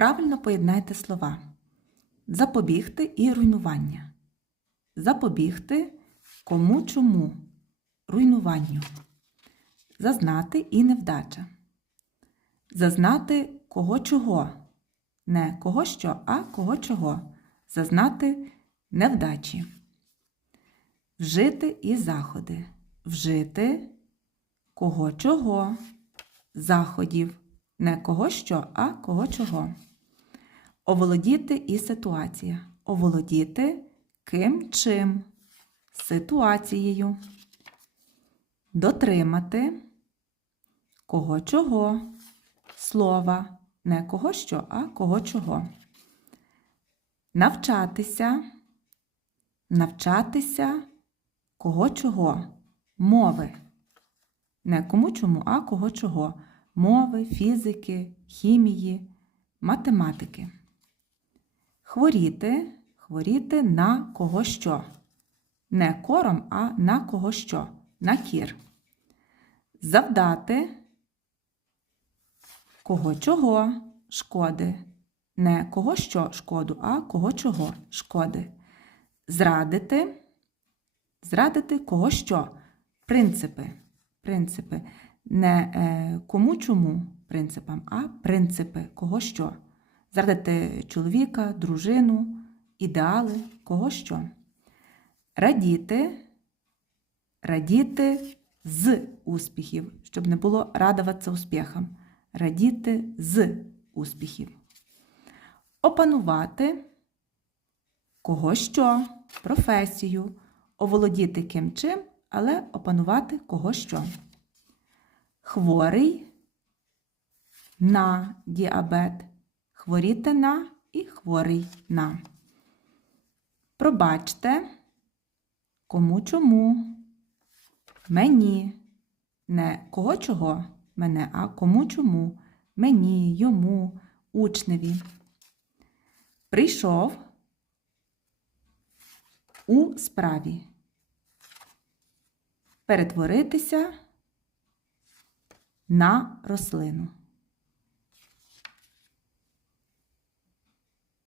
Правильно поєднайте слова. Запобігти і руйнування. Запобігти кому чому. Руйнуванню. Зазнати і невдача. Зазнати кого чого. Не кого що, а кого чого. Зазнати невдачі. Вжити і заходи. Вжити кого чого. Заходів. Не кого що, а кого чого. Оволодіти і ситуація. Оволодіти ким чим. Ситуацією. Дотримати кого чого. Слова. Не кого що, а кого чого. Навчатися. Навчатися кого чого. Мови. Не кому чому, а кого чого. Мови, фізики, хімії, математики. Хворіти. Хворіти на кого що. Не кором, а на кого що. На кір. Завдати кого чого шкоди. Не кого що шкоду, а кого чого шкоди. Зрадити. Зрадити кого що. Принципи. Принципи. Не е, кому чому принципам, а принципи кого що. Зрадити чоловіка, дружину, ідеали, кого що. Радіти. Радіти з успіхів, щоб не було радуватися успіхам. Радіти з успіхів. Опанувати кого що, професію, оволодіти ким чим, але опанувати кого що. Хворий на діабет, хворіти на і хворий на. Пробачте, кому чому, мені, не кого чого мене, а кому чому, мені, йому, учневі. Прийшов у справі. Перетворитися на рослину.